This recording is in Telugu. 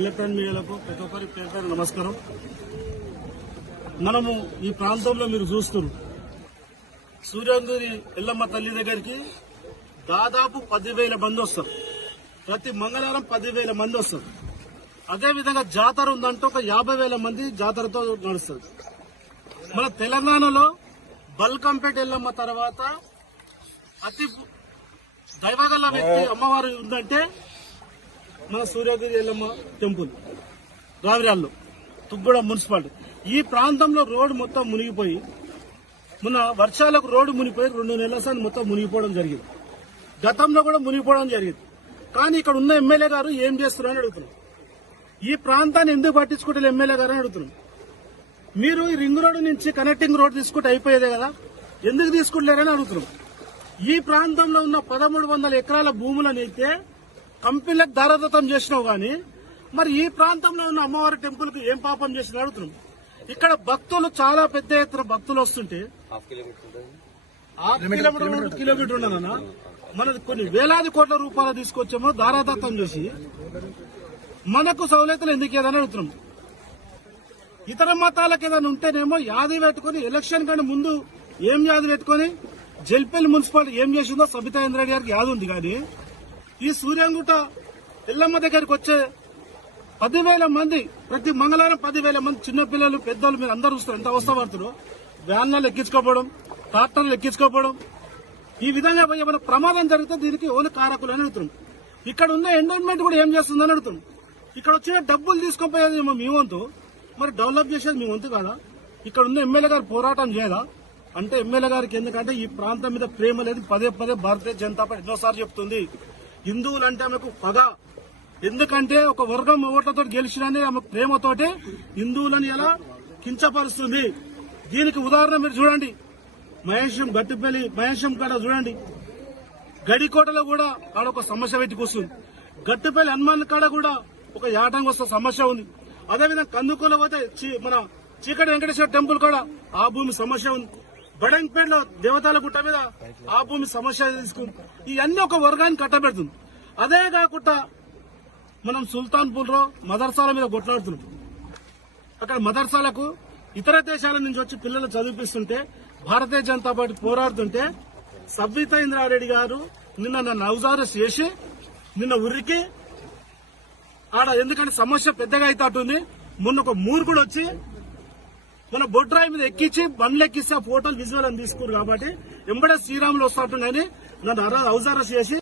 ఎలక్ట్రానిక్ మీడియాలకు ప్రతి ఒక్కరి పేరు నమస్కారం. మనము ఈ ప్రాంతంలో మీరు చూస్తున్నారు, సూర్యాంగిరి ఎల్లమ్మ తల్లి దగ్గరికి దాదాపు 10,000 మంది వస్తారు. ప్రతి మంగళవారం 10,000 మంది వస్తారు. అదేవిధంగా జాతర ఉందంటే ఒక 50,000 మంది జాతరతో నడుస్తుంది. మన తెలంగాణలో బల్కంపేట ఎల్లమ్మ తర్వాత అతి దైవగల వ్యక్తి అమ్మవారు ఉందంటే మన సూర్యగిరి ఎల్లమ్మ టెంపుల్, రావిరాల్లో, తుగ్గడ మున్సిపాలిటీ. ఈ ప్రాంతంలో రోడ్డు మొత్తం మునిగిపోయి, మన వర్షాలకు రోడ్డు మునిగిపోయి 2 నెలల సార్లు మొత్తం మునిగిపోవడం జరిగింది. గతంలో కూడా మునిగిపోవడం జరిగింది. కానీ ఇక్కడ ఉన్న ఎమ్మెల్యే గారు ఏం చేస్తున్నారని అడుగుతున్నాం. ఈ ప్రాంతాన్ని ఎందుకు పట్టించుకుంటారు ఎమ్మెల్యే గారు అని అడుగుతున్నాం. మీరు ఈ రింగ్ రోడ్డు నుంచి కనెక్టింగ్ రోడ్ తీసుకుంటే అయిపోయేదే కదా, ఎందుకు తీసుకుంటలేరని అడుగుతున్నాం. ఈ ప్రాంతంలో ఉన్న 1,300 ఎకరాల భూములనైతే కంపెనీలకు దారదత్తం చేసినావు గానీ, మరి ఈ ప్రాంతంలో ఉన్న అమ్మవారి టెంపుల్ కు ఏం పాపం చేసిన అడుగుతున్నాం. ఇక్కడ భక్తులు చాలా పెద్ద ఎత్తున భక్తులు వస్తుంటే, కిలోమీటర్ ఉండనన్నా మనది కొన్ని వేలాది కోట్ల రూపాయలు తీసుకొచ్చేమో దారాదత్తం చేసి మనకు సౌలతులు ఎందుకు ఏదని అడుగుతున్నాం. ఇతర మతాలకు ఏదైనా ఉంటేనేమో యాది పెట్టుకుని ఎలక్షన్ కంటే ముందు ఏం యాది పెట్టుకుని జల్పల్లి మున్సిపాలిటీ ఏం చేసిందో సబితా ఇంద్రారెడ్డి గారికి యాది ఉంది. కానీ ఈ సూర్యంగుట్ట ఎల్లమ్మ దగ్గరికి వచ్చే 10,000 మంది, ప్రతి మంగళవారం 10,000 మంది చిన్నపిల్లలు, పెద్దలు, మీరు అందరూ చూస్తారు ఎంత అవస్థ పడుతున్నారు. వ్యాన్లలో ఎక్కించుకోపోవడం, ట్రాక్టర్లు ఎక్కించుకోపోవడం, ఈ విధంగా ఏమైనా ప్రమాదం జరిగితే దీనికి ఓన్లీ కారకులు అని అడుగుతున్నాం. ఇక్కడ ఉన్న ఎండోన్మెంట్ కూడా ఏం చేస్తుందని అడుగుతున్నాం. ఇక్కడ వచ్చిన డబ్బులు తీసుకుపోయేది ఏమో మీ వంతు, మరి డెవలప్ చేసేది మీ వంతు కాదా? ఇక్కడ ఉన్న ఎమ్మెల్యే గారు పోరాటం చేయదా అంటే, ఎమ్మెల్యే గారికి ఎందుకంటే ఈ ప్రాంతం మీద ప్రేమ లేదు. పదే భారతీయ జనతా పార్టీ ఎన్నోసార్లు చెప్తుంది, హిందువులంటే ఆమెకు పగ. ఎందుకంటే ఒక వర్గం ఓట్లతో గెలిచినని ఆమె ప్రేమతోటి హిందువులని ఎలా కించపరుస్తుంది. దీనికి ఉదాహరణ మీరు చూడండి, గట్టిపల్లి మహేశం కాడ చూడండి, గడికోటలో కూడా ఆడ ఒక సమస్య పెట్టుకొస్తుంది. గట్టిపల్లి హనుమాన్ కాడ కూడా ఒక యాటంగి వస్తే సమస్య ఉంది. అదేవిధంగా కందుకూలో పోతే మన చీకటి వెంకటేశ్వర టెంపుల్ కూడా ఆ భూమి సమస్య ఉంది. బడంపేటలో దేవతాల గుట్ట మీద ఆ భూమి సమస్య తీసుకుంది. ఇవన్నీ ఒక వర్గాన్ని కట్టబెడుతుంది. అదే కాకుండా మనం సుల్తాన్పూర్ లో మదర్సాల మీద కొట్లాడుతున్నాం. అక్కడ మదర్సాలకు ఇతర దేశాల నుంచి వచ్చి పిల్లలు చదివిపిస్తుంటే భారతీయ జనతా పార్టీ పోరాడుతుంటే సబితా ఇంద్రారెడ్డి గారు నిన్న నన్ను అరెస్ట్ చేసి నిన్న ఉరికి ఆడ, ఎందుకంటే సమస్య పెద్దగా అవుతాటుంది. మొన్న ఒక మూర్ఖుడు వచ్చి మన బొడ్రాయి మీద ఎక్కించి బండ్లు ఎక్కిస్తే ఆ ఫోటోలు విజువల్ అని తీసుకున్నారు. కాబట్టి ఎంబడే శ్రీరాములు వస్తాటుండని నన్ను అరెస్ట్ చేసి